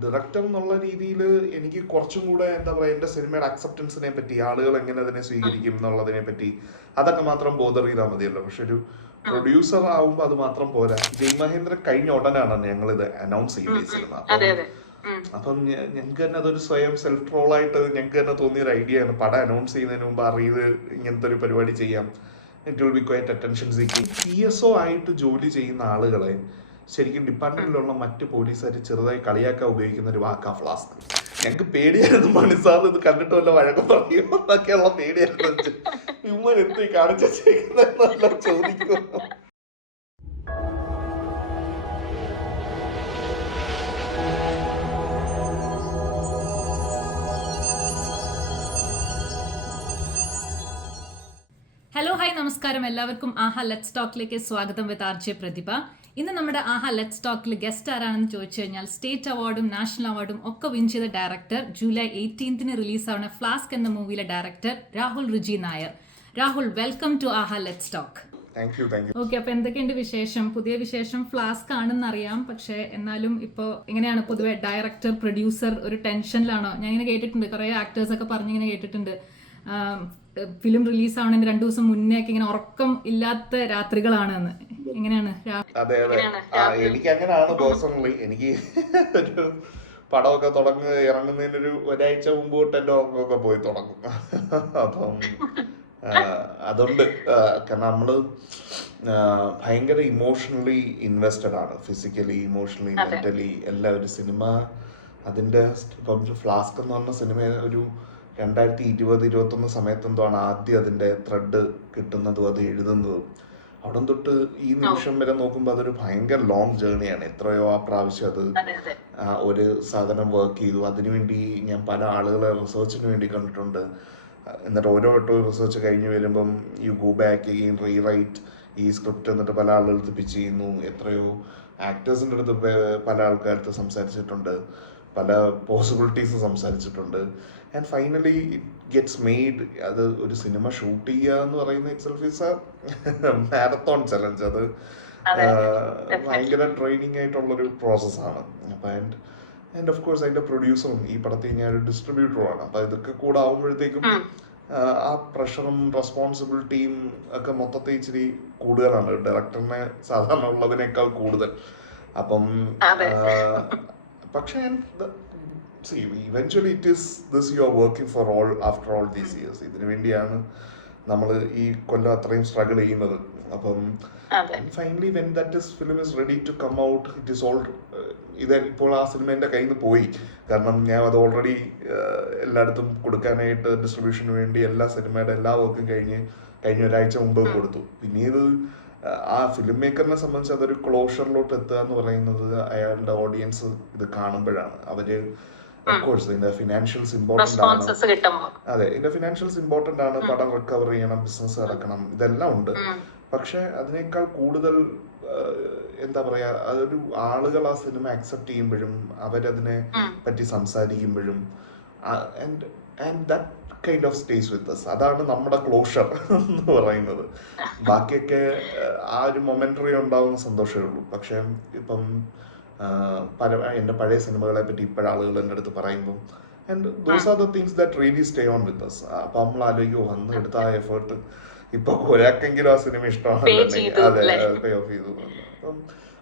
Director എന്നുള്ള രീതിയിൽ എനിക്ക് കുറച്ചും കൂടെ എന്താ പറയുക, എൻ്റെ സിനിമയുടെ അക്സെപ്റ്റൻസിനെ പറ്റി, ആളുകൾ എങ്ങനെ അതിനെ സ്വീകരിക്കും എന്നുള്ളതിനെ പറ്റി അതൊക്കെ മാത്രം ബോധർ ചെയ്താൽ മതിയല്ലോ. പക്ഷെ ഒരു പ്രൊഡ്യൂസർ ആവുമ്പോൾ അത് മാത്രം പോരാ. ജയ് മഹേന്ദ്രൻ കഴിഞ്ഞ ഉടനാണ് ഞങ്ങളിത് അനൗൺസ് ചെയ്തത് ഈ സിനിമ. അപ്പം ഞങ്ങൾക്ക് തന്നെ അതൊരു സ്വയം സെൽഫ് ട്രോളായിട്ട് ഞങ്ങൾക്ക് തന്നെ തോന്നിയൊരു ഐഡിയ ആണ്. പടം അനൗൺസ് ചെയ്യുന്നതിന് മുമ്പ് അറിയത് ഇങ്ങനത്തെ ഒരു പരിപാടി ചെയ്യാം, it will be quite attention seeking. PSO ആയിട്ട് ജോലി ചെയ്യുന്ന ആളുകളെ ശരിക്കും ഡിപ്പാർട്ട്മെന്റിലുള്ള മറ്റ് പോലീസുകാർ ചെറുതായി കളിയാക്കാൻ ഉപയോഗിക്കുന്ന ഒരു വാക്കാ ഫ്ലാസ്ക്. ഞങ്ങൾക്ക് പേടിയായിരുന്നു, മണിസാർ ഇത് കണ്ടിട്ട് വല്ല വഴക്കം പറയുമോ എന്നൊക്കെയുള്ള പേടിയായിരുന്നു. ഇവർ എന്ത് കാണിച്ചേക്കുന്നതെന്നല്ല ചോദിക്കുന്നു. ഹലോ ഹായ് നമസ്കാരം, എല്ലാവർക്കും ആഹാ ലെറ്റ്സ് ടോക്കിലേക്ക് സ്വാഗതം വിത്ത് RJ പ്രതിഭ. ഇന്ന് നമ്മുടെ ആഹാ ലെറ്റ്സ് ടോക്കിൽ ഗസ്റ്റ് ആരാണെന്ന് ചോദിച്ചു കഴിഞ്ഞാൽ സ്റ്റേറ്റ് അവാർഡും നാഷണൽ അവാർഡും ഒക്കെ വിൻ ചെയ്ത ഡയറക്ടർ, ജൂലൈ 18 റിലീസാവുന്ന ഫ്ലാസ്ക് എന്ന മൂവിയിലെ director Rahul Ruchi Nair. Rahul, welcome to ആഹാ ലെറ്റ്സ് ടോക്ക്. ഓക്കെ, അപ്പൊ എന്തൊക്കെയുണ്ട് വിശേഷം? പുതിയ വിശേഷം ഫ്ലാസ്ക് ആണെന്ന് അറിയാം, പക്ഷെ എന്നാലും ഇപ്പൊ എങ്ങനെയാണ് പൊതുവെ ഡയറക്ടർ പ്രൊഡ്യൂസർ ഒരു ടെൻഷനിലാണോ? ഞാൻ ഇങ്ങനെ കേട്ടിട്ടുണ്ട്, കുറെ ആക്ടേഴ്സ് ഒക്കെ പറഞ്ഞിങ്ങനെ കേട്ടിട്ടുണ്ട്, ഫിലിം റിലീസ് ആവണതിന് 2 ദിവസം മുന്നേ ഒക്കെ ഇങ്ങനെ ഉറക്കം ഇല്ലാത്ത രാത്രികളാണെന്ന്. എങ്ങനെയാണ്? അതെ അതെ, എനിക്ക് അങ്ങനെയാണ് പേഴ്സണലി. എനിക്ക് ഒരു പടമൊക്കെ ഇറങ്ങുന്നതിനൊരു ഒരാഴ്ച മുമ്പ് തൊട്ട് എന്റെ ഉറക്കമൊക്കെ പോയി തുടങ്ങും. അപ്പം അതുകൊണ്ട് കാരണം നമ്മള് ഭയങ്കര ഇമോഷണലി ഇൻവെസ്റ്റഡ് ആണ്, ഫിസിക്കലി, ഇമോഷണലി, മെന്റലി എല്ലാം. ഒരു സിനിമ അതിന്റെ ഇപ്പം ഫ്ലാസ്ക് എന്ന് പറഞ്ഞ സിനിമ ഒരു 2020-21 സമയത്തെന്തോണ് ആദ്യം അതിന്റെ ത്രെഡ് കിട്ടുന്നതും അത് എഴുതുന്നതും. അവിടെ തൊട്ട് ഈ നിമിഷം വരെ നോക്കുമ്പോൾ അതൊരു ഭയങ്കര ലോങ് ജേർണിയാണ്. എത്രയോ ആ പ്രാവശ്യം അത് ഒരു സാധനം വർക്ക് ചെയ്തു. അതിനുവേണ്ടി ഞാൻ പല ആളുകളെ റിസർച്ചിന് വേണ്ടി കണ്ടിട്ടുണ്ട്. എന്നിട്ട് ഓരോ വട്ടവും റിസർച്ച് കഴിഞ്ഞ് വരുമ്പം you go back again, rewrite ഈ സ്ക്രിപ്റ്റ്, എന്നിട്ട് പല ആളുകൾക്ക് പിച്ച് ചെയ്യുന്നു. എത്രയോ ആക്ടേഴ്സിൻ്റെ അടുത്ത് പല ആൾക്കാർക്ക് സംസാരിച്ചിട്ടുണ്ട്, പല പോസിബിലിറ്റീസ് സംസാരിച്ചിട്ടുണ്ട്. And finally it gets made. അത് ഒരു സിനിമ ഷൂട്ട് ചെയ്യുക എന്ന് പറയുന്ന itself is A marathon challenge. അത് ഭയങ്കര ട്രെയിനിങ് ആയിട്ടുള്ളൊരു പ്രോസസ്സാണ്. അപ്പം ആൻഡ് ഓഫ് കോഴ്സ് അതിന്റെ പ്രൊഡ്യൂസറും ഈ പടത്തിൽ ഞാൻ ഒരു ഡിസ്ട്രിബ്യൂട്ടറുമാണ്. അപ്പം ഇതൊക്കെ കൂടെ ആവുമ്പോഴത്തേക്കും ആ പ്രഷറും റെസ്പോൺസിബിലിറ്റിയും ഒക്കെ മൊത്തത്തിൽ ഇച്ചിരി കൂടുതലാണ്, ഡയറക്ടറിനെ സാധാരണ ഉള്ളതിനേക്കാൾ കൂടുതൽ. അപ്പം പക്ഷേ see, eventually it is this you are working for all after all these years. ഇതിനു വേണ്ടിയാണ് നമ്മൾ ഈ കൊല്ലം അത്രയും സ്ട്രഗിൾ ചെയ്യുന്നത്. അപ്പം finally when that film is ready to come out, it is all ഇത് ഇപ്പോൾ ആ സിനിമ എൻ്റെ കയ്യിൽ നിന്ന് പോയി. കാരണം ഞാൻ അത് ഓൾറെഡി എല്ലായിടത്തും കൊടുക്കാനായിട്ട് ഡിസ്ട്രിബ്യൂഷന് വേണ്ടി എല്ലാ സിനിമയുടെ എല്ലാ വർക്കും കഴിഞ്ഞ ഒരാഴ്ച മുമ്പ് കൊടുത്തു. പിന്നീട് ആ ഫിലിം മേക്കറിനെ സംബന്ധിച്ച് അതൊരു ക്ലോഷറിലോട്ട് എത്തുക എന്ന് പറയുന്നത് അയാളുടെ ഓഡിയൻസ് ഇത് കാണുമ്പോഴാണ്. അവര് ഓഫ്കോഴ്സ് ഇതിന്റെ ഫിനാൻഷ്യൽസ് ഇമ്പോർട്ടന്റ് ആണ്. അതെ, ഇതിന്റെ ഫിനാൻഷ്യൽസ് ഇമ്പോർട്ടന്റ് ആണ്. പടം റിക്കവർ ചെയ്യണം, ബിസിനസ് നടക്കണം, ഇതെല്ലാം ഉണ്ട്. പക്ഷെ അതിനേക്കാൾ കൂടുതൽ എന്താ പറയാ, അതൊരു ആളുകൾ ആ സിനിമ അക്സെപ്റ്റ് ചെയ്യുമ്പോഴും അവരതിനെ പറ്റി സംസാരിക്കുമ്പോഴും and that kind of stays with us. അതാണ് നമ്മുടെ ക്ലോഷർ എന്ന് പറയുന്നത്. ബാക്കിയൊക്കെ ആ ഒരു മൊമെന്ററി ഉണ്ടാവുന്ന സന്തോഷമേ ഉള്ളൂ. പക്ഷെ ഇപ്പം എൻ്റെ പഴയ സിനിമകളെ പറ്റി ഇപ്പോഴാളുകൾ എൻ്റെ അടുത്ത് പറയുമ്പോൾ and those are the things that really stay on with us. അപ്പം നമ്മൾ ആലോചിക്കും, വന്ന് എടുത്ത ആ എഫേർട്ട് ഇപ്പൊ ഒരാൾക്കെങ്കിലും ആ സിനിമ ഇഷ്ടമാണെന്നുണ്ടെങ്കിൽ അതെ പേ ഓഫ് ചെയ്തു. അപ്പം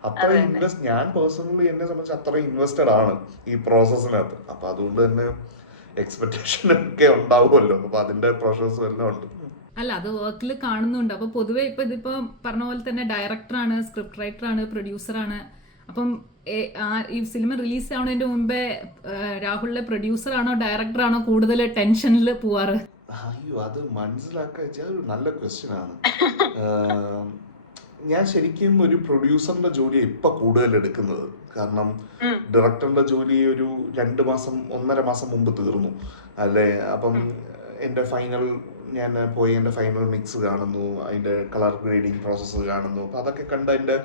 അത്രയും ഞാൻ പേഴ്സണലി എന്നെ സംബന്ധിച്ച് അത്രയും ഇൻവെസ്റ്റഡ് ആണ് ഈ പ്രോസസ്സിനകത്ത്. അപ്പൊ അതുകൊണ്ട് തന്നെ എക്സ്പെക്ടേഷൻ ഒക്കെ ഉണ്ടാവുമല്ലോ. അപ്പൊ അതിന്റെ പ്രൊസസ്സും എല്ലാം ഉണ്ട്. അല്ല, അത് വർക്കിൽ കാണുന്നുണ്ട്. അപ്പൊ പൊതുവെ ഇതിപ്പോ പറഞ്ഞ പോലെ തന്നെ ഡയറക്ടറാണ്, സ്ക്രിപ്റ്റ് റൈറ്ററാണ്, പ്രൊഡ്യൂസറാണ്. അപ്പം ഈ സിനിമ റിലീസ് ആവുന്നതിന്റെ മുമ്പേ രാഹുലിലെ പ്രൊഡ്യൂസറാണോ ഡയറക്ടറാണോ കൂടുതൽ ടെൻഷനിൽ പോവാറ്? അയ്യോ, അത് മനസ്സിലാക്കാൻ ഒരു നല്ല ക്വസ്റ്റ്യൻ ആണ്. ഞാൻ ശരിക്കും ഒരു പ്രൊഡ്യൂസറിന്റെ ജോലിയാണ് ഇപ്പൊ കൂടുതൽ എടുക്കുന്നത്. കാരണം ഡയറക്ടറിന്റെ ജോലി ഒരു 2 മാസം 1.5 മാസം മുമ്പ് തീർന്നു അല്ലേ. അപ്പം എൻ്റെ ഫൈനൽ ഞാൻ പോയി എൻ്റെ ഫൈനൽ മിക്സ് കാണുന്നു, അതിൻ്റെ കളർ ഗ്രേഡിങ് പ്രോസസ്സ് കാണുന്നു. അപ്പം അതൊക്കെ കണ്ട് അതിൻ്റെ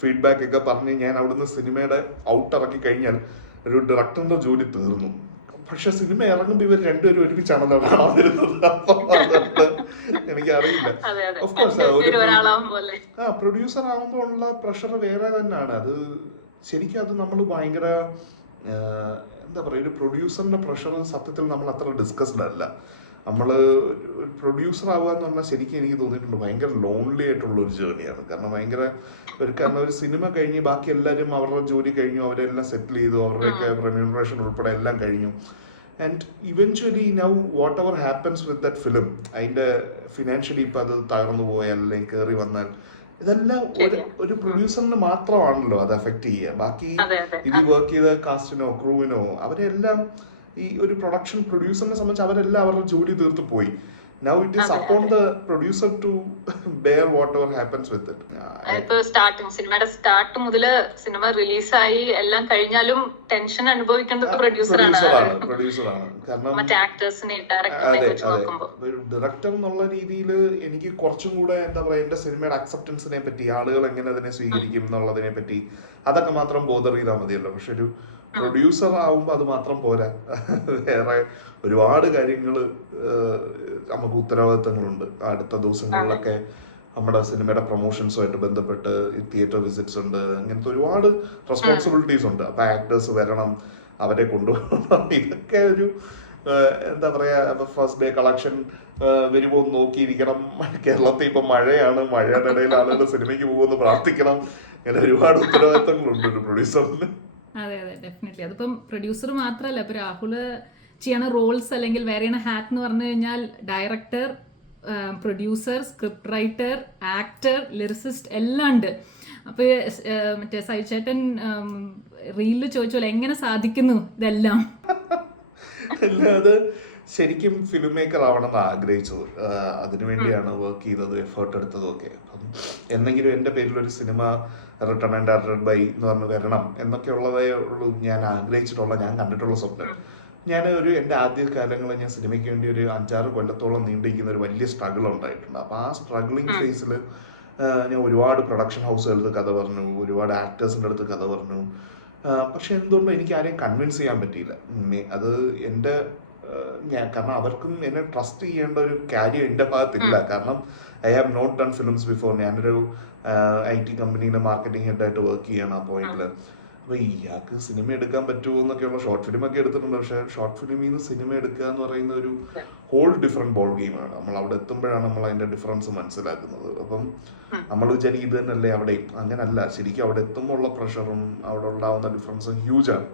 ഫീഡ്ബാക്ക് ഒക്കെ പറഞ്ഞ് ഞാൻ അവിടുന്ന് സിനിമയുടെ ഔട്ട് ഇറക്കി കഴിഞ്ഞാൽ ഒരു ഡയറക്ടറിന്റെ ജോലി തീർന്നു. പക്ഷെ സിനിമ ഇറങ്ങുമ്പോൾ ഇവർ രണ്ടുപേരും ഒരുമിച്ചാണല്ലോ കാണാൻ വരുന്നത്. അപ്പം അതുകൊണ്ട് എനിക്കറിയില്ല. ഓഫ്കോഴ്സ് പ്രൊഡ്യൂസർ ആകുമ്പോൾ ഉള്ള പ്രഷർ വേറെ തന്നെയാണ്. അത് ശരിക്കും അത് നമ്മൾ ഭയങ്കര എന്താ പറയുക, ഒരു പ്രൊഡ്യൂസറിൻ്റെ പ്രഷർ സത്യത്തിൽ നമ്മൾ അത്ര ഡിസ്കസ്ഡ് അല്ല. നമ്മൾ പ്രൊഡ്യൂസർ ആവുക എന്ന് പറഞ്ഞാൽ ശരിക്കും എനിക്ക് തോന്നിയിട്ടുണ്ട് ഭയങ്കര ലോൺലി ആയിട്ടുള്ള ഒരു ജേർണിയാണ്. കാരണം ഒരു സിനിമ കഴിഞ്ഞ് ബാക്കി എല്ലാവരും അവരുടെ ജോലി കഴിഞ്ഞു, അവരെല്ലാം സെറ്റിൽ ചെയ്തു, അവരുടെയൊക്കെ റെമ്യൂണറേഷൻ ഉൾപ്പെടെ എല്ലാം കഴിഞ്ഞു. And eventually now what ever happens with that film, അതിൻ്റെ ഫിനാൻഷ്യലി ഇപ്പം അത് തകർന്നു പോയാൽ അല്ലെങ്കിൽ കയറി വന്നാൽ ഇതെല്ലാം ഒരു പ്രൊഡ്യൂസറിന് മാത്രമാണല്ലോ അത് എഫക്ട് ചെയ്യുക. ബാക്കി ഇത് വർക്ക് ചെയ്ത കാസ്റ്റിനോ ക്രൂവിനോ അവരെല്ലാം ഈ ഒരു പ്രൊഡക്ഷൻ പ്രൊഡ്യൂസറിനെ സംബന്ധിച്ച് അവരെല്ലാം അവരുടെ ജോലി തീർത്ത് പോയി. Now it is upon the producer to bear whatever happens with it. ഇപ്പൊ സിനിമയുടെ സ്റ്റാർട്ട് മുതല് സിനിമ റിലീസായി എല്ലാം കഴിഞ്ഞാലും ടെൻഷൻ അനുഭവിക്കേണ്ടത് പ്രൊഡ്യൂസറാണ്. കാരണം മറ്റേ ആക്ടേഴ്സിനെ ഡയറക്ടറിനെ വെച്ച് നോക്കുമ്പോൾ ഡയറക്ടർ എന്നുള്ള രീതിയിൽ എനിക്ക് കുറച്ചും കൂടെ എന്താ പറയാ, എന്റെ സിനിമയുടെ അക്സെപ്റ്റൻസിനെ പറ്റി, ആളുകൾ എങ്ങനെ അതിനെ സ്വീകരിക്കും എന്നുള്ളതിനെ പറ്റി അതൊക്കെ മാത്രം ബോധർ ചെയ്താൽ മതിയല്ലോ. പക്ഷെ ഒരു പ്രൊഡ്യൂസർ ആവുമ്പോൾ അത് മാത്രം പോരാ, വേറെ ഒരുപാട് കാര്യങ്ങൾ നമുക്ക് ഉത്തരവാദിത്തങ്ങളുണ്ട്. അടുത്ത ദിവസങ്ങളിലൊക്കെ നമ്മുടെ സിനിമയുടെ പ്രൊമോഷൻസുമായിട്ട് ബന്ധപ്പെട്ട് തിയേറ്റർ വിസിറ്റ്സ് ഉണ്ട്, അങ്ങനത്തെ ഒരുപാട് റെസ്പോൺസിബിലിറ്റീസ് ഉണ്ട്. അപ്പൊ ആക്ടേഴ്സ് വരണം, അവരെ കൊണ്ടുപോകണം, ഇതൊക്കെ ഒരു എന്താ പറയാ, ഫസ്റ്റ് ഡേ കളക്ഷൻ വരുമ്പോൾ നോക്കിയിരിക്കണം. കേരളത്തിൽ ഇപ്പൊ മഴയാണ്, മഴയുടെ ഇടയിൽ ആളുകൾ സിനിമയ്ക്ക് പോകുമെന്ന് പ്രാർത്ഥിക്കണം. അങ്ങനെ ഒരുപാട് ഉത്തരവാദിത്തങ്ങളുണ്ട് ഒരു പ്രൊഡ്യൂസറിന്. അതെ അതെ, ഡെഫിനറ്റ്ലി. അതിപ്പം പ്രൊഡ്യൂസർ മാത്രമല്ല, ഇപ്പൊ രാഹുല് ചെയ്യണ റോൾസ് അല്ലെങ്കിൽ വേറെ ഹാറ്റ് എന്ന് പറഞ്ഞു കഴിഞ്ഞാൽ director, producer, script writer, actor, lyricist എല്ലാം ഉണ്ട്. അപ്പൊ മറ്റേ സൈചേട്ടൻ റീലിൽ ചോദിച്ചോലെ എങ്ങനെ സാധിക്കുന്നു ഇതെല്ലാം? അത് ശരിക്കും ഫിലിം മേക്കർ ആവണമെന്ന് ആഗ്രഹിച്ചത്, അതിനുവേണ്ടിയാണ് വർക്ക് ചെയ്തത്, എഫേർട്ട് എടുത്തതും ഒക്കെ. അപ്പം എന്തെങ്കിലും എൻ്റെ പേരിലൊരു cinema written and directed by എന്ന് പറഞ്ഞ് വരണം എന്നൊക്കെ ഉള്ളതേ ഉള്ളൂ ഞാൻ ആഗ്രഹിച്ചിട്ടുള്ള, ഞാൻ കണ്ടിട്ടുള്ള സ്വപ്നം. എൻ്റെ ആദ്യ കാലങ്ങളിൽ ഞാൻ സിനിമയ്ക്ക് വേണ്ടി ഒരു 5-6 കൊല്ലത്തോളം നീണ്ടിരിക്കുന്ന ഒരു വലിയ സ്ട്രഗിൾ ഉണ്ടായിട്ടുണ്ട്. അപ്പോൾ ആ സ്ട്രഗിളിങ് ഫേസിൽ ഞാൻ ഒരുപാട് പ്രൊഡക്ഷൻ ഹൗസുകളുടെ കഥ പറഞ്ഞു, ഒരുപാട് ആക്ടേഴ്സിൻ്റെ അടുത്ത് കഥ പറഞ്ഞു. പക്ഷെ എന്തുകൊണ്ടോ എനിക്ക് ആരെയും കൺവിൻസ് ചെയ്യാൻ പറ്റിയില്ല. അത് കാരണം അവർക്കും എന്നെ ട്രസ്റ്റ് ചെയ്യേണ്ട ഒരു കാര്യം എൻ്റെ ഭാഗത്തില്ല. കാരണം I have not done films before. ഞാനൊരു IT കമ്പനിയിലെ മാർക്കറ്റിംഗ് ഹെഡായിട്ട് വർക്ക് ചെയ്യണം ആ പോയിന്റിൽ. അപ്പോൾ ഇയാൾക്ക് സിനിമ എടുക്കാൻ പറ്റുമോ എന്നൊക്കെയുള്ള ഷോർട്ട് ഫിലിമൊക്കെ എടുത്തിട്ടുണ്ട്. പക്ഷേ ഷോർട്ട് ഫിലിമിൽ നിന്ന് സിനിമ എടുക്കുക എന്ന് പറയുന്ന ഒരു ഹോൾ ഡിഫറെന്റ് ബോൾ ഗെയിമാണ്. നമ്മൾ അവിടെ എത്തുമ്പോഴാണ് നമ്മൾ അതിന്റെ ഡിഫറൻസ് മനസ്സിലാക്കുന്നത്. അപ്പം നമ്മൾ വിചാരിക്കും ഇത് തന്നെയല്ലേ അവിടെയും, അങ്ങനല്ല. ശരിക്കും അവിടെ എത്തുമ്പോൾ ഉള്ള പ്രഷറും അവിടെ ഉണ്ടാവുന്ന ഡിഫറൻസും ഹ്യൂജാണ്.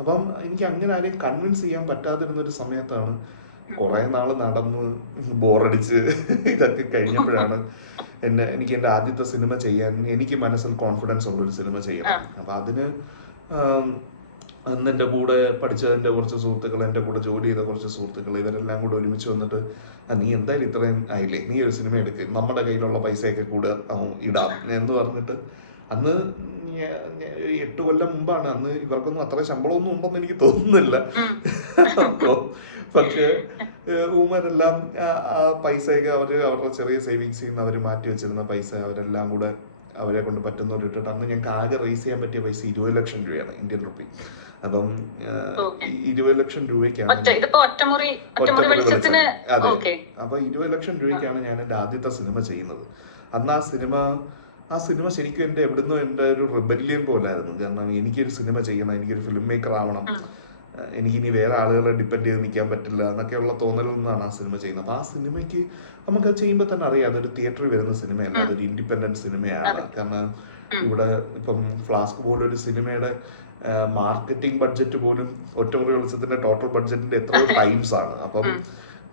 അപ്പം എനിക്ക് അങ്ങനെ ആരെയും കൺവിൻസ് ചെയ്യാൻ പറ്റാതിരുന്നൊരു സമയത്താണ് കുറെ നാള് നടന്ന് ബോറടിച്ച് ഇതൊക്കെ കഴിഞ്ഞപ്പോഴാണ് എനിക്ക് എൻ്റെ ആദ്യത്തെ സിനിമ ചെയ്യാൻ എനിക്ക് മനസ്സിൽ കോൺഫിഡൻസ് ഉള്ളൊരു സിനിമ ചെയ്യണം. അപ്പം അതിന് അന്ന് എൻ്റെ കൂടെ പഠിച്ചതിൻ്റെ കുറച്ച് സുഹൃത്തുക്കൾ, എൻ്റെ കൂടെ ജോലി ചെയ്ത കുറച്ച് സുഹൃത്തുക്കൾ, ഇവരെല്ലാം കൂടെ ഒരുമിച്ച് വന്നിട്ട് നീ എന്തായാലും ഇത്രയും ആയില്ലേ, നീ ഒരു സിനിമ എടുക്കുക, നമ്മുടെ കയ്യിലുള്ള പൈസയൊക്കെ കൂടെ ഇടാം എന്ന് പറഞ്ഞിട്ട്, അന്ന് 8 കൊല്ലം മുമ്പാണ്. അന്ന് ഇവർക്കൊന്നും അത്ര ശമ്പളമൊന്നും ഉണ്ടെന്ന് എനിക്ക് തോന്നുന്നില്ല. പക്ഷെ ഊമരെല്ലാം ആ പൈസയൊക്കെ അവരുടെ ചെറിയ സേവിങ്സിൽ നിന്ന് അവർ മാറ്റി വെച്ചിരുന്ന പൈസ അവരെല്ലാം കൂടെ അവരെ കൊണ്ട് പറ്റുന്നവർ ഇട്ടിട്ട്, അന്ന് ഞങ്ങൾക്ക് ആകെ റേസ് ചെയ്യാൻ പറ്റിയ പൈസ 20 ലക്ഷം രൂപയാണ്, ഇന്ത്യൻ റുപ്പി. അപ്പം 20 ലക്ഷം രൂപയ്ക്കാണ് അപ്പൊ 20 ലക്ഷം രൂപയ്ക്കാണ് ഞാൻ എൻ്റെ ആദ്യത്തെ സിനിമ ചെയ്യുന്നത്. അന്ന് ആ സിനിമ ശരിക്കും എവിടുന്നോ എൻ്റെ ഒരു റിബല്യൻ പോലായിരുന്നു. കാരണം എനിക്കൊരു സിനിമ ചെയ്യണം, എനിക്കൊരു ഫിലിം മേക്കർ ആവണം, എനിക്കിനി വേറെ ആളുകളെ ഡിപ്പെൻഡ് ചെയ്ത് നിൽക്കാൻ പറ്റില്ല എന്നൊക്കെയുള്ള തോന്നലിൽ നിന്നാണ് ആ സിനിമ ചെയ്യുന്നത്. അപ്പൊ ആ സിനിമയ്ക്ക് നമുക്ക് ചെയ്യുമ്പോൾ തന്നെ അറിയാം അതൊരു തിയേറ്ററിൽ വരുന്ന സിനിമയല്ല, അതൊരു ഇൻഡിപെൻഡന്റ് സിനിമയാണ്. കാരണം ഇവിടെ ഇപ്പം ഫ്ലാസ്ക് പോലും ഒരു സിനിമയുടെ മാർക്കറ്റിംഗ് ബഡ്ജറ്റ് പോലും ഒറ്റമുറി വെളിച്ചത്തിന്റെ ടോട്ടൽ ബഡ്ജറ്റിന്റെ എത്രയോ ടൈംസ് ആണ്. അപ്പം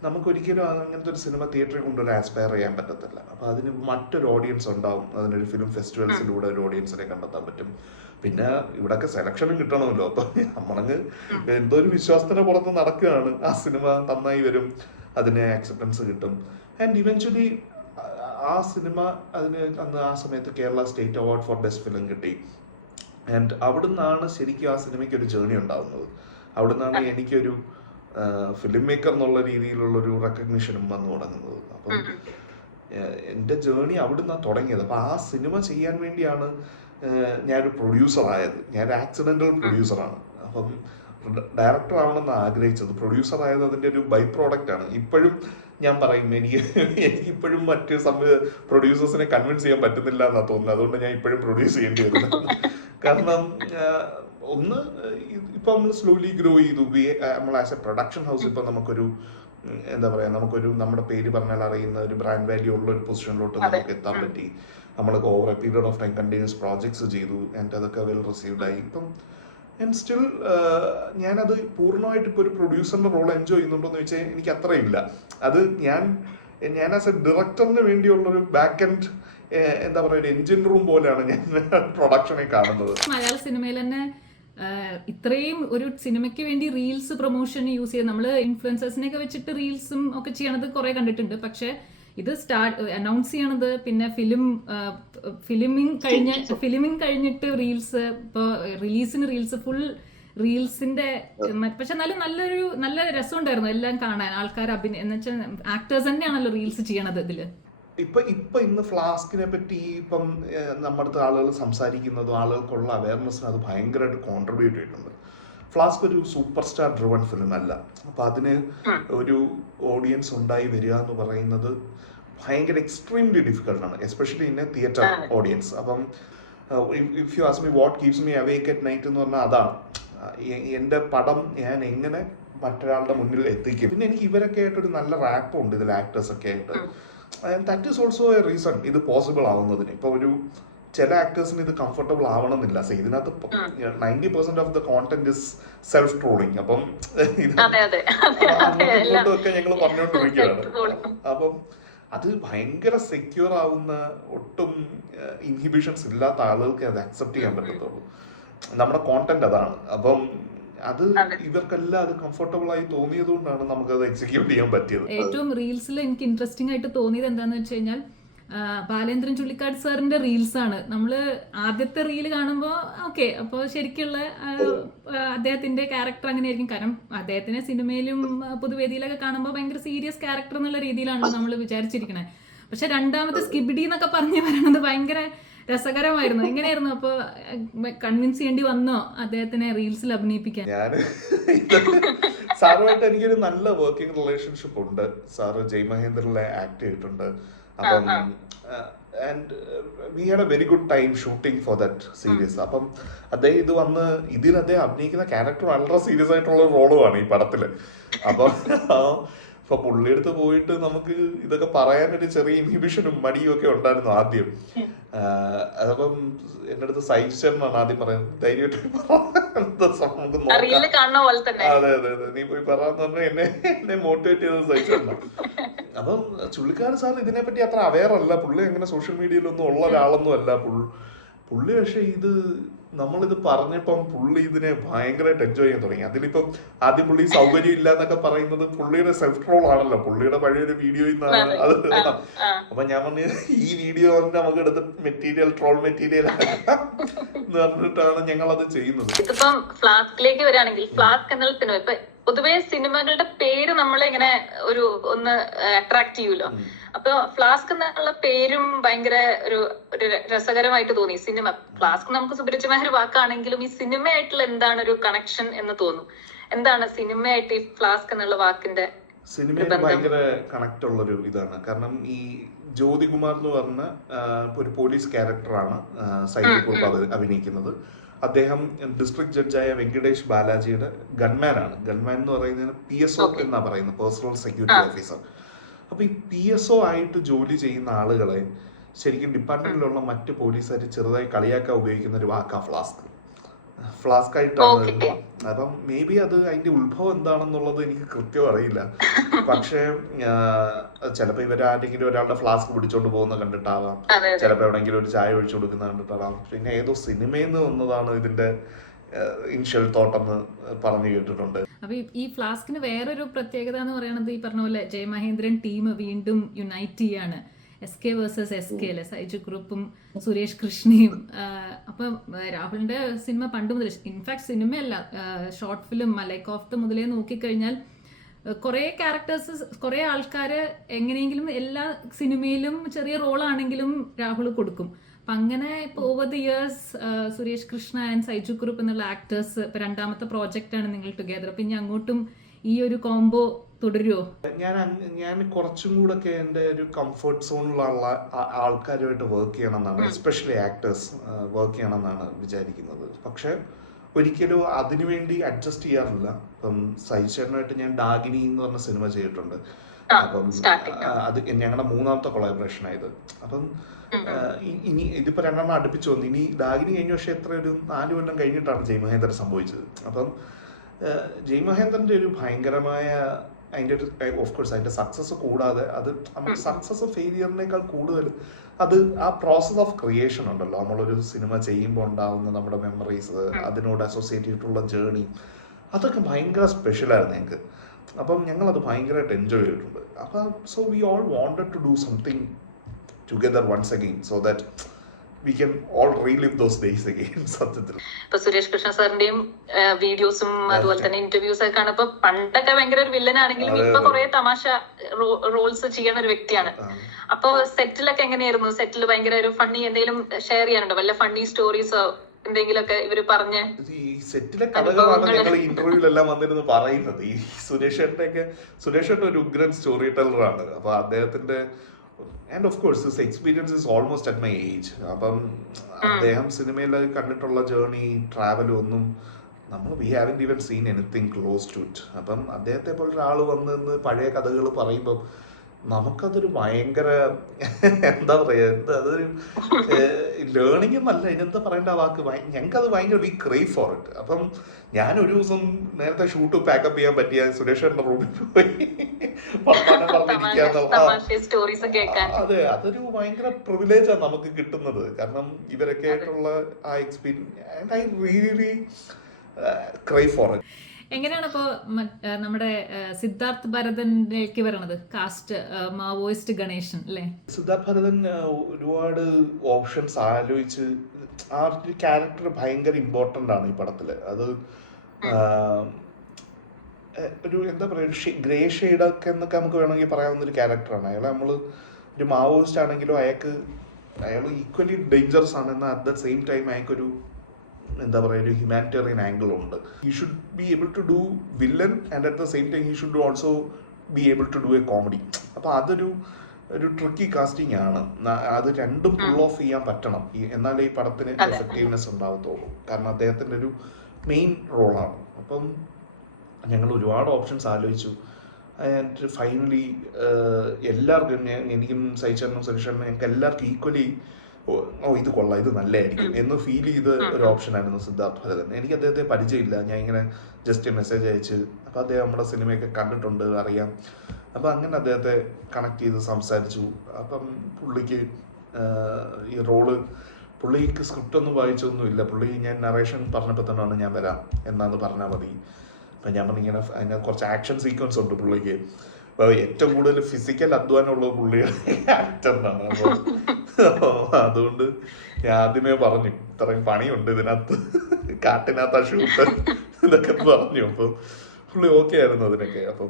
നമുക്കൊരിക്കലും അങ്ങനത്തെ ഒരു സിനിമ തിയേറ്ററിൽ കൊണ്ടുവരാൻ ആസ്പയർ ചെയ്യാൻ പറ്റത്തില്ല. അപ്പൊ അതിന് മറ്റൊരു ഓഡിയൻസ് ഉണ്ടാവും, അതിനൊരു ഫിലിം ഫെസ്റ്റിവൽസിലൂടെ ഒരു ഓഡിയൻസിനെ കണ്ടെത്താൻ പറ്റും. പിന്നെ ഇവിടെയൊക്കെ സെലക്ഷനും കിട്ടണമല്ലോ. അപ്പൊ നമ്മളങ്ങ് എന്തോ ഒരു വിശ്വാസത്തിന്റെ പുറത്ത് നടക്കുകയാണ്. ആ സിനിമ നന്നായി വരും, അതിന് ആക്സെപ്റ്റൻസ് കിട്ടും. ആൻഡ് ഇവൻച്വലി ആ സിനിമ അന്ന് ആ സമയത്ത് Kerala state award for best film കിട്ടി. ആൻഡ് അവിടുന്നാണ് ശരിക്കും ആ സിനിമയ്ക്ക് ഒരു ജേർണി ഉണ്ടാവുന്നത്. അവിടുന്നാണ് എനിക്കൊരു ഫിലിം മേക്കർ എന്നുള്ള രീതിയിലുള്ളൊരു റെക്കഗ്നിഷനും വന്നു തുടങ്ങുന്നത്. അപ്പം എൻ്റെ ജേർണി അവിടുന്നാണ് തുടങ്ങിയത്. അപ്പം ആ സിനിമ ചെയ്യാൻ വേണ്ടിയാണ് ഞാനൊരു പ്രൊഡ്യൂസർ ആയത്. ഞാനൊരു ആക്സിഡന്റൽ പ്രൊഡ്യൂസറാണ്. അപ്പം ഡയറക്ടർ ആവണമെന്ന് ആഗ്രഹിച്ചത്, പ്രൊഡ്യൂസർ ആയത് അതിൻ്റെ ഒരു ബൈ പ്രോഡക്റ്റ് ആണ്. ഇപ്പോഴും ഞാൻ പറയും എനിക്കിപ്പോഴും മറ്റ് പ്രൊഡ്യൂസേഴ്സിനെ കൺവിൻസ് ചെയ്യാൻ പറ്റുന്നില്ല എന്നാണ് തോന്നുന്നത്. അതുകൊണ്ട് ഞാൻ ഇപ്പോഴും പ്രൊഡ്യൂസ് ചെയ്യേണ്ടി വരുന്നത്. കാരണം ഒന്ന് ഇപ്പൊ നമ്മൾ സ്ലോലി ഗ്രോ ചെയ്തു. നമ്മൾ ആസ് എ പ്രൊഡക്ഷൻ ഹൗസ് ഇപ്പൊ നമുക്കൊരു എന്താ പറയാ, നമുക്കൊരു നമ്മുടെ പേര് പറഞ്ഞാൽ അറിയുന്ന ഒരു ബ്രാൻഡ് വാല്യൂ ഉള്ള ഒരു പൊസിഷനിലോട്ട് നമുക്ക് എത്താൻ പറ്റി. നമ്മൾ over A period of time continuous projects ചെയ്തു ആൻഡ് അതൊക്കെ വെൽ റിസീവ്ഡ് ആയി. ഇപ്പം ആൻഡ് സ്റ്റിൽ ഞാനത് പൂർണ്ണമായിട്ട് ഇപ്പോൾ ഒരു പ്രൊഡ്യൂസറിന്റെ റോൾ എൻജോയ് ചെയ്യുന്നുണ്ടോ എന്ന് വെച്ചാൽ എനിക്ക് അത്രയില്ല. അത് ഞാൻ ആസ് എ ഡയറക്ടറിന് വേണ്ടിയുള്ളൊരു ബാക്ക് എൻഡ് എന്താ പറയുക, ഒരു എൻജിൻ റൂം പോലെയാണ് ഞാൻ പ്രൊഡക്ഷനെ കാണുന്നത്. മലയാള സിനിമയിൽ തന്നെ ഇത്രയും ഒരു സിനിമയ്ക്ക് വേണ്ടി റീൽസ് പ്രൊമോഷൻ യൂസ് ചെയ്ത് നമ്മൾ ഇൻഫ്ലുവൻസേഴ്സിനെയൊക്കെ വെച്ചിട്ട് റീൽസും ഒക്കെ ചെയ്യണത് കുറെ കണ്ടിട്ടുണ്ട്. പക്ഷെ ഇത് അനൗൺസ് ചെയ്യണത് പിന്നെ ഫിലിമിങ് കഴിഞ്ഞിട്ട് റീൽസ്, ഇപ്പോൾ റിലീസിന് റീൽസ്, ഫുൾ റീൽസിന്റെ. പക്ഷെ നല്ല രസമുണ്ടായിരുന്നു എല്ലാം കാണാൻ. ആൾക്കാർ എന്ന് വെച്ചാൽ ആക്ടേഴ്സ് തന്നെയാണല്ലോ റീൽസ് ചെയ്യണത് ഇതില്. ഇപ്പൊ ഇന്ന് ഫ്ലാസ്കിനെ പറ്റി ഇപ്പം നമ്മുടെ അടുത്ത് ആളുകൾ സംസാരിക്കുന്നതും ആളുകൾക്കുള്ള അവയർനെസ്സിന് അത് ഭയങ്കരമായിട്ട് കോൺട്രിബ്യൂട്ട് ചെയ്തിട്ടുണ്ട്. ഫ്ലാസ്ക് ഒരു സൂപ്പർ സ്റ്റാർ ഡ്രിവൺ ഫിലിം അല്ല. അപ്പൊ അതിന് ഒരു ഓഡിയൻസ് ഉണ്ടായി വരിക എന്ന് പറയുന്നത് ഭയങ്കര എക്സ്ട്രീംലി ഡിഫിക്കൽട്ടാണ്, especially in a theatre audience. അപ്പം if you ask me what keeps me awake at night എന്ന് പറഞ്ഞാൽ അതാണ്. എൻ്റെ പടം ഞാൻ എങ്ങനെ മറ്റൊരാളുടെ മുന്നിൽ എത്തിക്കും. പിന്നെ എനിക്ക് ഇവരൊക്കെ ആയിട്ടൊരു നല്ല റാപ്പുണ്ട് ഇതിൽ, ആക്ടേഴ്സ് ഒക്കെ ആയിട്ട്. That is also A reason ഇത് പോസിബിൾ ആവുന്നതിന്. ഇപ്പൊ ഒരു ചില ആക്ടേഴ്സിന് ഇത് കംഫർട്ടബിൾ ആവണമെന്നില്ല. സോ ഇതിനകത്ത് 90% of the content is self trolling. അപ്പം ഒക്കെ ഞങ്ങൾ പറഞ്ഞുകൊണ്ടിരിക്കുകയാണ്. അപ്പം അത് ഭയങ്കര സെക്യൂർ ആവുന്ന, ഒട്ടും ഇൻഹിബിഷൻസ് ഇല്ലാത്ത ആളുകൾക്ക് അത് അക്സെപ്റ്റ് ചെയ്യാൻ പറ്റത്തുള്ളൂ. നമ്മുടെ കോണ്ടന്റ് അതാണ്. അപ്പം അത് ഇവർക്കെല്ലാം അത് കംഫർട്ടബിൾ ആയി തോന്നിയത് കൊണ്ടാണ് നമുക്ക് അത് എക്സിക്യൂട്ട് ചെയ്യാൻ പറ്റിയത്. ഏറ്റവും റീൽസിൽ എനിക്ക് ഇൻട്രസ്റ്റിംഗ് ആയിട്ട് തോന്നിയത് എന്താന്ന് വെച്ച് കഴിഞ്ഞാൽ ബാലേന്ദ്രൻ ചുള്ളിക്കാട് സാറിന്റെ റീൽസ് ആണ്. നമ്മള് ആദ്യത്തെ റീല് കാണുമ്പോൾ ഓക്കെ, അപ്പോൾ ശരിക്കുള്ള അദ്ദേഹത്തിന്റെ ക്യാരക്ടർ അങ്ങനെയായിരിക്കും. കാരണം അദ്ദേഹത്തിനെ സിനിമയിലും പൊതുവേദിയിലൊക്കെ കാണുമ്പോൾ ഭയങ്കര സീരിയസ് ക്യാരക്ടർ എന്നുള്ള രീതിയിലാണല്ലോ നമ്മൾ വിചാരിച്ചിരിക്കണേ. പക്ഷെ രണ്ടാമത്തെ സ്കിബിഡി എന്നൊക്കെ പറഞ്ഞു വരണത് ഭയങ്കര രസകരമായിരുന്നു. എങ്ങനെയായിരുന്നു അപ്പൊ കൺവിൻസ് ചെയ്യേണ്ടി വന്നോ അദ്ദേഹത്തിനെ റീൽസിൽ അഭിനയിപ്പിക്കാൻ? സാറുമായിട്ട് എനിക്കൊരു നല്ല വർക്കിംഗ് റിലേഷൻഷിപ്പ് ഉണ്ട്. സാറ് ജയ് മഹേന്ദ്രനിലെ ആക്ട് ചെയ്തിട്ടുണ്ട്. അപ്പം and we had A very good time shooting for that series. അപ്പം അദ്ദേഹം ഇതിൽ അദ്ദേഹം അഭിനയിക്കുന്ന ക്യാരക്ടർ വളരെ സീരിയസ് ആയിട്ടുള്ള റോളുമാണ് ഈ പടത്തില്. അപ്പം ഇപ്പൊ പുള്ളിയെടുത്ത് പോയിട്ട് നമുക്ക് ഇതൊക്കെ പറയാനൊരു ചെറിയ ഇൻഹിബിഷനും മടിയും ഒക്കെ ഉണ്ടായിരുന്നു ആദ്യം. അതപ്പം എന്റെ അടുത്ത് സൈച്ചേട്ടനാണ് ആദ്യം പറയുന്നത്, ധൈര്യമായിട്ട് അതെ അതെ അതെ നീ പോയി പറയാന്ന് പറഞ്ഞാൽ എന്നെ മോട്ടിവേറ്റ് ചെയ്തത് സൈച്ചേട്ടനാണ്. അപ്പം ചുള്ളിക്കാട് സാർ ഇതിനെപ്പറ്റി അത്ര അവെയർ അല്ല. പുള്ളി അങ്ങനെ സോഷ്യൽ മീഡിയയിലൊന്നും ഉള്ള ഒരാളൊന്നും അല്ല പുള്ളി. പക്ഷെ നമ്മളിത് പറഞ്ഞപ്പം പുള്ളി ഇതിനെ ഭയങ്കരമായിട്ട് എൻജോയ് ചെയ്യാൻ തുടങ്ങി. അതിലിപ്പം ആദ്യം പുള്ളി സൗകര്യം ഇല്ല എന്നൊക്കെ പറയുന്നത് പുള്ളിയുടെ സെൽഫ് ട്രോൾ ആണല്ലോ, പുള്ളിയുടെ പഴയൊരു വീഡിയോയിൽ നിന്നാണ് അത്. അപ്പൊ ഞാൻ പറഞ്ഞു ഈ വീഡിയോ നമുക്ക് എടുത്ത് മെറ്റീരിയൽ, ട്രോൾ മെറ്റീരിയൽ എന്ന് പറഞ്ഞിട്ടാണ് ഞങ്ങൾ അത് ചെയ്യുന്നത്. ഇതിപ്പം ഫ്ലാസ്കിലേക്ക് വരികയാണെങ്കിൽ, ഫ്ലാസ്ക് എന്നുള്ള സിനിമ ഇപ്പൊ പൊതുവെ സിനിമകളുടെ പേര് നമ്മളെ ഇങ്ങനെ ഒന്ന് അട്രാക്ട് ചെയ്യൂലോ. അപ്പൊ ഫ്ലാസ്ക് എന്നുള്ള പേരും ഭയങ്കര ഒരു രസകരമായിട്ട് തോന്നി. സിനിമ ഫ്ലാസ്ക് നമുക്ക് സുപരിചിതമായ ഒരു വാക്കാണെങ്കിലും ഈ സിനിമയായിട്ടുള്ള എന്താണ് ഒരു കണക്ഷൻ എന്ന് തോന്നും. എന്താണ് സിനിമയായിട്ട് ഈ ഫ്ലാസ്ക് എന്നുള്ള വാക്കിന്റെ? സിനിമയിൽ ഭയങ്കര കണക്ട് ഉള്ളൊരു ഇതാണ്. കാരണം ഈ ജ്യോതികുമാർ എന്ന് പറഞ്ഞ ഒരു പോലീസ് ക്യാരക്ടറാണ് സൈജു കുറുപ്പ് അഭിനയിക്കുന്നത്. അദ്ദേഹം ഡിസ്ട്രിക്ട് ജഡ്ജായ വെങ്കടേഷ് ബാലാജിയുടെ ഗൺമാൻ ആണ്. ഗൺമാൻ എന്ന് പറയുന്നതിന് PSO എന്നാ പറയുന്നത്, പേഴ്സണൽ സെക്യൂരിറ്റി ഓഫീസർ. അപ്പൊ ഈ PSO ആയിട്ട് ജോലി ചെയ്യുന്ന ആളുകളെ ശരിക്കും ഡിപ്പാർട്ട്മെന്റിലുള്ള മറ്റ് പോലീസുകാർ ചെറുതായി കളിയാക്കാൻ ഉപയോഗിക്കുന്ന ഒരു വാക്കാ ഫ്ലാസ്ക് ആയിട്ടാണ്. അപ്പം മേ ബി അത് അതിന്റെ ഉത്ഭവം എന്താണെന്നുള്ളത് എനിക്ക് കൃത്യം അറിയില്ല. പക്ഷെ ചിലപ്പോ ഇവരാരെങ്കിലും ഒരാളുടെ ഫ്ലാസ്ക് പിടിച്ചോണ്ട് പോകുന്ന കണ്ടിട്ടാവാം, ചിലപ്പോ എവിടെയെങ്കിലും ഒരു ചായ ഒഴിച്ചു കൊടുക്കുന്ന കണ്ടിട്ടാവാം. പിന്നെ ഏതോ സിനിമയിൽ നിന്ന് വന്നതാണ് ഇതിന്റെ ഇനിഷ്യൽ തോട്ടെന്ന് പറഞ്ഞു കേട്ടിട്ടുണ്ട്. അപ്പൊ ഈ ഫ്ലാസ്കിന് വേറൊരു പ്രത്യേകത എന്ന് പറയുന്നത്, ഈ പറഞ്ഞ പോലെ ജയമഹേന്ദ്രൻ ടീം വീണ്ടും യുണൈറ്റ് ചെയ്യാണ്. SK വേഴ്സസ് SK അല്ലെ, സൈജു ഗ്രൂപ്പും സുരേഷ് കൃഷ്ണയും. അപ്പൊ രാഹുലിന്റെ സിനിമ പണ്ട് മുതൽ, ഇൻഫാക്ട് സിനിമയല്ല, short film like of the മുതലേ നോക്കിക്കഴിഞ്ഞാൽ കുറെ ക്യാരക്ടേഴ്സ്, കുറെ ആൾക്കാര് എങ്ങനെയെങ്കിലും എല്ലാ സിനിമയിലും ചെറിയ റോളാണെങ്കിലും രാഹുൽ കൊടുക്കും. അപ്പൊ അങ്ങനെ ഇപ്പൊ over the years Suresh Krishna and Saiju group എന്നുള്ള ആക്ടേഴ്സ് ഇപ്പൊ രണ്ടാമത്തെ പ്രോജക്റ്റ് ആണ് നിങ്ങൾ ടുഗെദർ. പിന്നെ അങ്ങോട്ടും ഈ ഒരു കോംബോ തുടരുമോ? ഞാൻ കുറച്ചും കൂടെ ഒക്കെ എൻ്റെ ഒരു കംഫർട്ട് സോണിലുള്ള ആൾക്കാരുമായിട്ട് വർക്ക് ചെയ്യണം എന്നാണ്, എസ്പെഷ്യലി ആക്ടേഴ്സ് വർക്ക് ചെയ്യണം എന്നാണ് വിചാരിക്കുന്നത്. പക്ഷെ ഒരിക്കലും അതിനുവേണ്ടി അഡ്ജസ്റ്റ് ചെയ്യാറില്ല. ഇപ്പം സഹിച്ചേട്ടനായിട്ട് ഞാൻ ഡാഗിനി എന്ന് പറഞ്ഞ സിനിമ ചെയ്തിട്ടുണ്ട്. അപ്പം അത് ഞങ്ങളുടെ 3ാമത്തെ കൊളാബറേഷൻ ആയത്. അപ്പം ഇനി ഇതിപ്പോ 2 അടുപ്പിച്ചു വന്നു. ഇനി ഡാഗിനി കഴിഞ്ഞ പക്ഷേ ഒരു 4 കൊല്ലം കഴിഞ്ഞിട്ടാണ് ജയ് മഹേന്ദ്രൻ സംഭവിച്ചത്. അപ്പം ജയ് മഹേന്ദ്രന്റെ ഒരു ഭയങ്കരമായ അതിൻ്റെ ഒരു ഓഫ് കോഴ്സ് അതിന്റെ സക്സസ് കൂടാതെ അത് നമുക്ക് സക്സസ് ഫെയിലിയറിനേക്കാൾ കൂടുതൽ അത് ആ പ്രോസസ് ഓഫ് ക്രിയേഷൻ ഉണ്ടല്ലോ, നമ്മളൊരു സിനിമ ചെയ്യുമ്പോൾ ഉണ്ടാവുന്ന നമ്മുടെ മെമ്മറീസ്, അതിനോട് അസോസിയേറ്റ് ചെയ്തിട്ടുള്ള ജേർണി, അതൊക്കെ ഭയങ്കര സ്പെഷ്യലായിരുന്നു ഞങ്ങൾക്ക്. അപ്പം ഞങ്ങളത് ഭയങ്കരമായിട്ട് എൻജോയ് ചെയ്തിട്ടുണ്ട്. അപ്പം so we all wanted to do something together once again so that we can all relive those days again. സത്യത്തിൽ ഇപ്പൊ സുരേഷ് കൃഷ്ണ സാറിന്റെയും വീഡിയോസും അതുപോലെ തന്നെ ഇന്റർവ്യൂസ് ഒക്കെ കാണുമ്പോ പണ്ടൊക്കെ ഭയങ്കര ഒരു വില്ലൻ ആണെങ്കിലും ഇപ്പൊ കുറെ തമാശ റോൾസ് ചെയ്യുന്ന ഒരു വ്യക്തിയാണ്. അപ്പൊ സെറ്റിലൊക്കെ എങ്ങനെയായിരുന്നു? സെറ്റിൽ ഭയങ്കര ഒരു ഫണ്ണി എന്തെങ്കിലും ഷെയർ ചെയ്യാനുണ്ടോ? വല്ല ഫണ്ണി സ്റ്റോറീസോ എന്തെങ്കിലുമൊക്കെ ഇവര് പറഞ്ഞ ഈ സെറ്റിലെ കഥകളാണ് ഞങ്ങൾ ഇന്റർവ്യൂലെല്ലാം വന്നിരുന്നു പറയുന്നത്. ഈ സുരേഷ് ഏട്ടൻ ഒരു ഉഗ്രൻ സ്റ്റോറി ടെല്ലറാണ്. അപ്പൊ അദ്ദേഹത്തിന്റെ and of course this experience is almost at my age. അപ്പം അദ്ദേഹം സിനിമയിൽ കണ്ടിട്ടുള്ള ജേർണി, ട്രാവലും ഒന്നും we haven't even seen anything close to it. അപ്പം അദ്ദേഹത്തെ പോലെ ഒരാൾ വന്ന് പഴയ കഥകൾ പറയുമ്പം നമുക്കതൊരു ഭയങ്കര എന്താ പറയുക, അതൊരു ലേണിംഗ് എന്നല്ല, ഇതിനെന്താ പറയേണ്ട വാക്ക്, ഞങ്ങൾക്കത് ഭയങ്കര വി ക്രേവ് ഫോർ ഇറ്റ്. അപ്പം ഞാനൊരു ദിവസം നേരത്തെ ഷൂട്ട് പാക്കപ്പ് ചെയ്യാൻ പറ്റിയ സുരേഷേട്ടൻ്റെ റൂമിൽ പോയി അതെ, അതൊരു ഭയങ്കര പ്രിവിലേജാണ് നമുക്ക് കിട്ടുന്നത്. കാരണം ഇവരൊക്കെ ആയിട്ടുള്ള ആ experience I really crave for it. എങ്ങനെയാണ് ഇപ്പോ നമ്മുടെ സിദ്ധാർത്ഥ് ഭരതനിലേക്ക് വരണത്? കാസ്റ്റ് മാവോയിസ്റ്റ് ഗണേശൻ അല്ലേ? സിദ്ധാർത്ഥ് ഭരതൻ ഒരുപാട് ഓപ്ഷൻസ് ആലോചിച്ച് ആ ഒരു ക്യാരക്ടർ ഭയങ്കര ഇമ്പോർട്ടൻ്റ് ആണ് ഈ പടത്തില്. അത് ഒരു എന്താ പറയുക, ഗ്രേ ഷെയ്ഡൊക്കെ എന്നൊക്കെ നമുക്ക് വേണമെങ്കിൽ പറയാവുന്ന ഒരു ക്യാരക്ടറാണ്. അയാൾ നമ്മൾ ഒരു മാവോയിസ്റ്റ് ആണെങ്കിലും അയാൾ ഈക്വലി ഡേഞ്ചറസ് ആണ്. എന്നാൽ അറ്റ് ദ സെയിം ടൈം അയാൾക്കൊരു എന്താ പറയുക, ഒരു ഹ്യൂമാനിറ്റേറിയൻ ആംഗിൾ ഉണ്ട്. He should be able to do villain and at the same time he should also be able to do a comedy. അപ്പോൾ അതൊരു ട്രിക്കി കാസ്റ്റിംഗ് ആണ്. അത് രണ്ടും പുൾ ഓഫ് ചെയ്യാൻ പറ്റണം, എന്നാലേ ഈ പടത്തിന് എഫക്റ്റീവ്നെസ് ഉണ്ടാവത്തുള്ളൂ. കാരണം അദ്ദേഹത്തിൻ്റെ ഒരു മെയിൻ റോളാണ്. അപ്പം ഞങ്ങൾ ഒരുപാട് ഓപ്ഷൻസ് ആലോചിച്ചു. ആൻഡ് ഫൈനലി എല്ലാവർക്കും, എനിക്കും സഹിച്ചേട്ടനും സുരേഷേട്ടനും ഞങ്ങൾക്ക് എല്ലാവർക്കും ഈക്വലി ഇത് കൊള്ളാം, ഇത് നല്ലതായിരിക്കും എന്ന് ഫീൽ ചെയ്ത ഒരു ഓപ്ഷനായിരുന്നു സിദ്ധാർത്ഥ് ഭരതൻ. എനിക്ക് അദ്ദേഹത്തെ പരിചയമില്ല, ഞാൻ ഇങ്ങനെ ജസ്റ്റ് മെസ്സേജ് അയച്ച്, അപ്പോൾ അദ്ദേഹം നമ്മുടെ സിനിമയൊക്കെ കണ്ടിട്ടുണ്ട്, അറിയാം. അപ്പം അങ്ങനെ അദ്ദേഹത്തെ കണക്ട് ചെയ്ത് സംസാരിച്ചു. അപ്പം പുള്ളിക്ക് ഈ റോള്, പുള്ളിക്ക് സ്ക്രിപ്റ്റ് ഒന്നും വായിച്ചൊന്നുമില്ല. പുള്ളി ഞാൻ നറേഷൻ പറഞ്ഞപ്പോൾ തന്നെയാണ് ഞാൻ വരാം എന്നാന്ന് പറഞ്ഞാൽ മതി. അപ്പം ഞാൻ പറഞ്ഞിങ്ങനെ അതിനകത്ത് കുറച്ച് ആക്ഷൻ സീക്വൻസ് ഉണ്ട് പുള്ളിക്ക്. അപ്പോൾ ഏറ്റവും കൂടുതൽ ഫിസിക്കൽ അധ്വാനമുള്ളത് പുള്ളിയുടെ ആക്ടറിനാണ്. അപ്പോൾ അതുകൊണ്ട് ഞാൻ ആദ്യമേ പറഞ്ഞു ഇത്രയും പണിയുണ്ട് ഇതിനകത്ത്, കാട്ടിനകത്ത് ഷൂട്ട് ഇതൊക്കെ പറഞ്ഞു. അപ്പോൾ പുള്ളി ഓക്കെ ആയിരുന്നു അതിനൊക്കെ. അപ്പം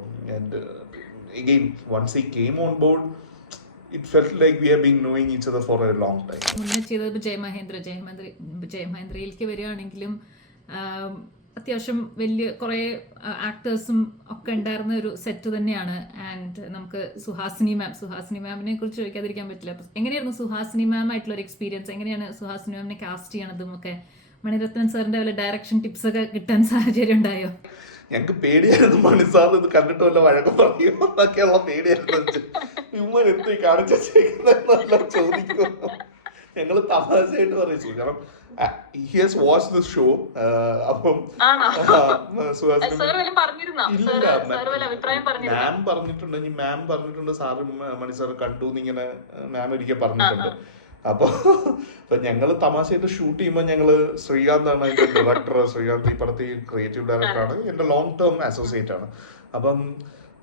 again once he came on board it felt like we have been knowing each other for a long time. മുന്നേ ചെയ്തത് ജയമഹേന്ദ്രയിലേക്ക് വരികയാണെങ്കിലും അത്യാവശ്യം വലിയ കുറേ ആക്ടേഴ്സും ഒക്കെ ഉണ്ടായിരുന്ന ഒരു സെറ്റ് തന്നെയാണ്. ആൻഡ് നമുക്ക് സുഹാസിനി മാമിനെ കുറിച്ച് ചോദിക്കാതിരിക്കാൻ പറ്റില്ല. എങ്ങനെയായിരുന്നു സുഹാസിനി മാം ആയിട്ടുള്ള ഒരു എക്സ്പീരിയൻസ്? എങ്ങനെയാണ് സുഹാസിനി മാമിനെ കാസ്റ്റ് ചെയ്യണതും ഒക്കെ? മണിരത്നം സാറിന്റെ വല്ല ഡയറക്ഷൻ ടിപ്സ് ഒക്കെ കിട്ടാൻ സാഹചര്യം ഉണ്ടായോ? ഞങ്ങൾക്ക് പേടിയായിരുന്നു, മണിസാർ ഇത് കണ്ടിട്ട് വല്ല വഴക്കം പറയോ എന്നൊക്കെയുള്ള പേടിയായിരുന്നു. ഇമ്മ എന്ത് കാണിച്ചെല്ലാം ചോദിക്കുന്നു. ഞങ്ങൾ തമാശയായിട്ട് പറയിച്ചു. കാരണം he has watched this show. അപ്പം മാം പറഞ്ഞിട്ടുണ്ട് സാറ് മണിസാർ കണ്ടു എന്നിങ്ങനെ മാം ഒരിക്കൽ പറഞ്ഞിട്ടുണ്ട്. അപ്പൊ ഞങ്ങള് തമാശയായിട്ട് ഷൂട്ട് ചെയ്യുമ്പോൾ ഞങ്ങള് ശ്രീകാന്താണ് അതിന്റെ ഡയറക്ടർ. ശ്രീകാന്ത് ഈ പടത്തിൽ ക്രിയേറ്റീവ് ഡയറക്ടറാണ്, എന്റെ ലോങ് ടേം അസോസിയേറ്റ് ആണ്. അപ്പം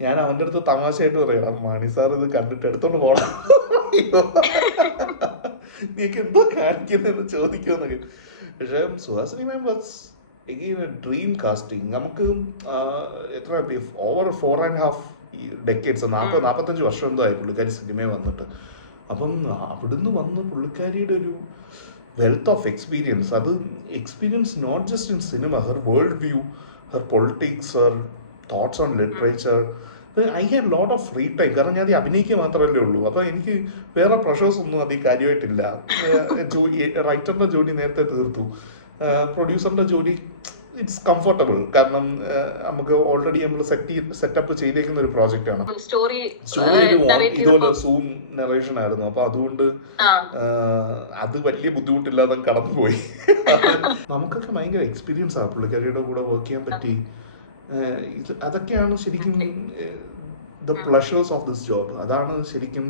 ഞാൻ അവന്റെ അടുത്ത് തമാശയായിട്ട് പറയണം, മണി സാർ ഇത് കണ്ടിട്ട് എടുത്തോണ്ട് പോണം, നീക്ക് എന്തോ കാണിക്കുന്നെന്ന് ചോദിക്കുമെന്നൊക്കെ. പക്ഷെ Suhasini ma'am was again a dream casting. നമുക്ക് എത്ര ഓവർ 4.5 decades 45 വർഷം എന്തോ ആയി പുള്ളിക്കാരി സിനിമയിൽ വന്നിട്ട്. അപ്പം അവിടുന്ന് വന്ന് പുള്ളിക്കാരിയുടെ ഒരു വെൽത്ത് ഓഫ് എക്സ്പീരിയൻസ്, അത് experience not just in cinema, her world view, her politics, her thoughts on literature. I had lot of free time. കാരണം ഞാൻ അത് അഭിനയിക്കുക മാത്രമല്ലേ ഉള്ളൂ. അപ്പോൾ എനിക്ക് വേറെ പ്രഷേഴ്സ് ഒന്നും അത് കാര്യമായിട്ടില്ല. റൈറ്ററിൻ്റെ ജോലി നേരത്തെ തീർത്തു, പ്രൊഡ്യൂസറിൻ്റെ ജോലി ഇറ്റ്സ് കംഫർട്ടബിൾ. കാരണം നമുക്ക് ഓൾറെഡി നമ്മൾ സെറ്റപ്പ് ചെയ്തേക്കുന്ന ഒരു പ്രോജക്റ്റ് ആണ്. സ്റ്റോറി ഇതുപോലെ സൂം നറേഷൻ ആയിരുന്നു. അപ്പൊ അതുകൊണ്ട് അത് വലിയ ബുദ്ധിമുട്ടില്ലാതെ കടന്നുപോയി. നമുക്കൊക്കെ ഭയങ്കര എക്സ്പീരിയൻസ് ആ പുള്ളിക്കാരിയുടെ കൂടെ വർക്ക് ചെയ്യാൻ പറ്റി. അതൊക്കെയാണ് ശരിക്കും the pleasures of this job. അതാണ് ശരിക്കും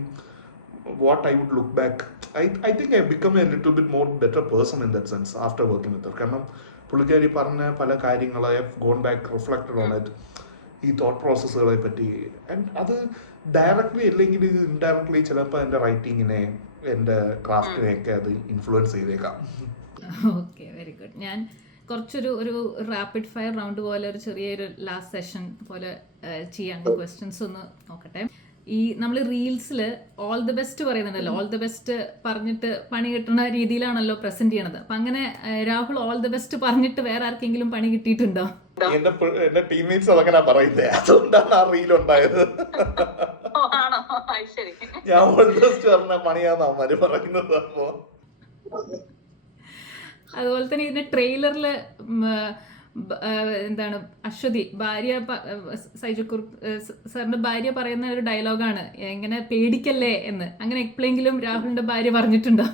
what I would look back. I think I've become a little bit more better person in that sense after working with her. കാരണം പുള്ളിക്കാരി പറഞ്ഞ പല കാര്യങ്ങൾ I have gone back reflected on it, ഈ thought പ്രോസസ്സുകളെ പറ്റി. ആൻഡ് അത് directly അല്ലെങ്കിൽ ഇത് ഇൻഡയറക്ട്ലി ചിലപ്പോൾ എൻ്റെ റൈറ്റിങ്ങിനെ എൻ്റെ ക്രാഫ്റ്റിനെയൊക്കെ അത് ഇൻഫ്ലുവൻസ് ചെയ്തേക്കാം. Okay, very good. ഞാൻ കുറച്ചൊരു റാപ്പിഡ് ഫയർ റൗണ്ട് പോലെ ഒരു ചെറിയൊരു ലാസ്റ്റ് സെഷൻ പോലെ ചെയ്യാൻ ക്വസ്റ്റ്യൻസ് ഒന്ന് നോക്കട്ടെ. ഈ നമ്മൾ റീൽസിൽ ഓൾ ദി ബെസ്റ്റ് പറയുന്നുണ്ടല്ലോ, ഓൾ ദി ബെസ്റ്റ് പറഞ്ഞിട്ട് പണി കിട്ടുന്ന രീതിയിലാണല്ലോ പ്രസന്റ് ചെയ്യണത്. അപ്പൊ അങ്ങനെ രാഹുൽ ഓൾ ദി ബെസ്റ്റ് പറഞ്ഞിട്ട് വേറെ ആർക്കെങ്കിലും പണി കിട്ടിയിട്ടുണ്ടോ? എന്റെ ടീംമേറ്റ്സ് അതങ്ങനെ പറയില്ലേ, അതുകൊണ്ടാണ് ആ റീൽ ഉണ്ടായത്. ഞാൻ ഓൾ ദി ബെസ്റ്റ് പറഞ്ഞ പണിയാന്ന് അവന്മാര് പറയുന്നത്. അപ്പോ അതുപോലെ തന്നെ ഇതിന്റെ ട്രെയിലറിൽ എന്താണ് അശ്വതി ഭാര്യ സൈജുക്കുർ സാറിന്റെ ഭാര്യ പറയുന്ന ഒരു ഡയലോഗാണ് എങ്ങനെ പേടിക്കല്ലേ എന്ന്. അങ്ങനെ എപ്പോഴെങ്കിലും രാഹുലിന്റെ ഭാര്യ പറഞ്ഞിട്ടുണ്ടോ?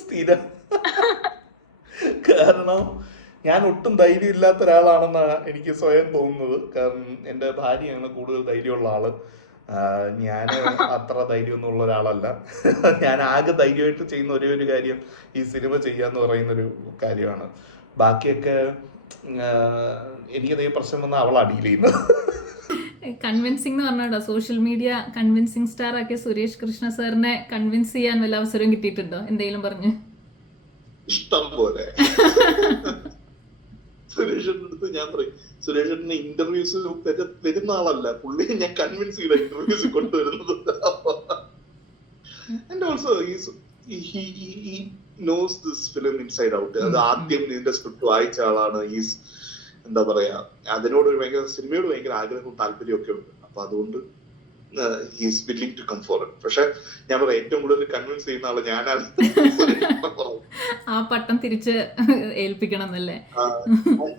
സ്ഥിരം. കാരണം ഞാൻ ഒട്ടും ധൈര്യം ഇല്ലാത്ത ഒരാളാണെന്നാണ് എനിക്ക് സ്വയം തോന്നുന്നത്. കാരണം എൻ്റെ ഭാര്യയാണ് കൂടുതൽ ധൈര്യമുള്ള ആള്. ഞാൻ അത്ര ധൈര്യമൊന്നും ഉള്ള ഒരാളല്ല. ഞാൻ ആകെ ധൈര്യമായിട്ട് ചെയ്യുന്ന ഒരേ ഒരു കാര്യം ഈ സിനിമ ചെയ്യാന്ന് പറയുന്നൊരു കാര്യമാണ്. ബാക്കിയൊക്കെ എനിക്കതേ പ്രശ്നം വന്നാൽ അവളാണ് ഡീൽ ചെയ്യുന്നത്. കൺവിൻസിംഗ് എന്ന് പറഞ്ഞോ, സോഷ്യൽ മീഡിയ കൺവിൻസിംഗ് സ്റ്റാർ ആക്കിയ സുരേഷ് കൃഷ്ണ സാറിനെ കൺവിൻസ് ചെയ്യാൻ വല്ല അവസരം കിട്ടിയിട്ടുണ്ടോ? എന്തെങ്കിലും പറഞ്ഞു? ഇഷ്ടം പോലെ. സുരേഷിന്റെ അടുത്ത് ഞാൻ പറയും, സുരേഷിന്റെ ഇന്റർവ്യൂസ് വരുന്ന ആളല്ല പുള്ളി, ഞാൻ കൺവിൻസ് ചെയ്ത ഇന്റർവ്യൂസ് കൊണ്ടുവരുന്നത്. And also he knows this film inside out. അത് ആദ്യം ഇതിന്റെ സ്ക്രിപ്റ്റ് വായിച്ച ആളാണ്. ഈസ് എന്താ പറയാ, അതിനോട് ഭയങ്കര സിനിമയോട് ഭയങ്കര ആഗ്രഹവും താല്പര്യമൊക്കെ ഉണ്ട്. അപ്പൊ അതുകൊണ്ട് he's willing to come forward. പക്ഷെ ഞാൻ പറയാം, ഏറ്റവും കൂടുതൽ കൺവിൻസ് ചെയ്യുന്ന ആള് ഞാനാണ്. ആ പട്ടം തിരിച്ച് ഏൽപ്പിക്കണം എന്നല്ലേ?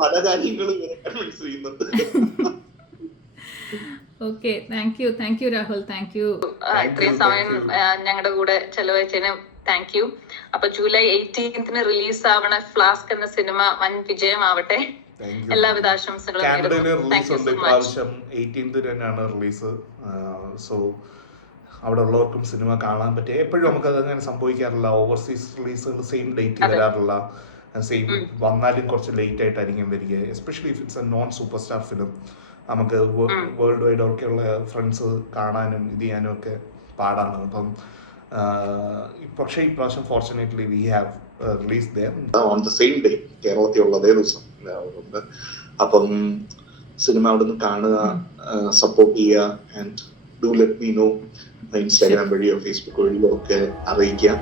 പല കാര്യങ്ങളും കൺവിൻസ് ചെയ്യുന്നുണ്ട്. Okay, thank you Rahul, thank you. ഇത്രയും സമയം ഞങ്ങളുടെ കൂടെ ചെലവഴിച്ചതിന് താങ്ക് യു. അപ്പൊ ജൂലൈ 18 റിലീസ് ആവണ ഫ്ലാസ്ക് എന്ന സിനിമ വൻ വിജയമാവട്ടെ. എല്ലാവിധ ആശംസകളും. ഇപ്രാവശ്യം 18 തന്നെയാണ് റിലീസ്. സോ അവിടെ ഉള്ളവർക്കും സിനിമ കാണാൻ പറ്റും. എപ്പോഴും നമുക്കത് അങ്ങനെ സംഭവിക്കാറില്ല. ഓവർസീസ് റിലീസുകൾ സെയിം ഡേറ്റ് വരാറില്ല. സെയിം വന്നാലും കുറച്ച് ലേറ്റ് ആയിട്ടായിരിക്കും വരിക. Especially if it's A non super star film. നമുക്ക് വേൾഡ് വൈഡ് ഒക്കെയുള്ള ഫ്രണ്ട്സ് കാണാനും ഇത് ചെയ്യാനും ഒക്കെ പാടാണ്. അപ്പം പക്ഷേ ഇപ്രാവശ്യം fortunately we have release their own the same day, കേരളത്തിലുള്ള അതേ ദിവസം. അപ്പം സിനിമ അവിടെ നിന്ന് കാണുക, സപ്പോർട്ട് ചെയ്യുക. And do let me know Instagram വഴിയോ ഫേസ്ബുക്ക് വഴിയോ ഒക്കെ അറിയിക്കാം.